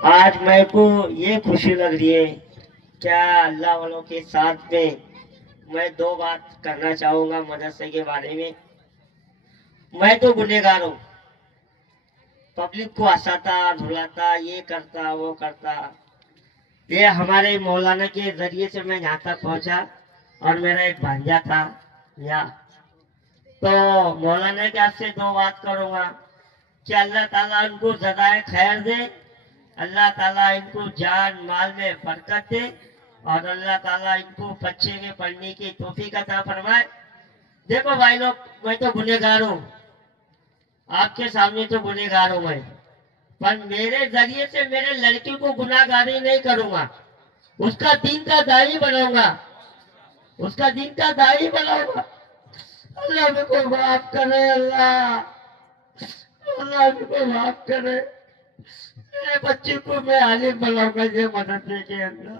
آج میں کو یہ خوشی لگ رہی ہے، کیا اللہ والوں کے ساتھ میں دو بات کرنا چاہوں گا مدرسے کے بارے میں۔ میں تو گنہگار ہوں، پبلک کو ہنساتا دھلاتا یہ کرتا وہ کرتا، یہ ہمارے مولانا کے ذریعے سے میں یہاں تک پہنچا۔ اور میرا ایک بھانجا تھا یہاں، تو مولانا کے آپ سے دو بات کروں گا کہ اللہ تعالیٰ ان کو جزائے خیر دے، اللہ تعالیٰ ان کو جان مال میں برکت دے، اور اللہ تعالیٰ ان کو بچے کے پڑھنے کی توفیق عطا فرمائے۔ دیکھو بھائی لوگ، میں تو گنہگار ہوں، آپ کے سامنے تو گنہگار ہوں میں، پر میرے ذریعے سے میرے لڑکی کو گناہ گاری نہیں کروں گا، اس کا دین کا داعی بناؤں گا، اس کا دین کا داعی بناؤں گا۔ اللہ مجھ کو معاف کرے، اللہ اللہ مجھ کو معاف کرے، میرے بچے کو میں عالم بناؤں گا یہ مدرسے کے اندر۔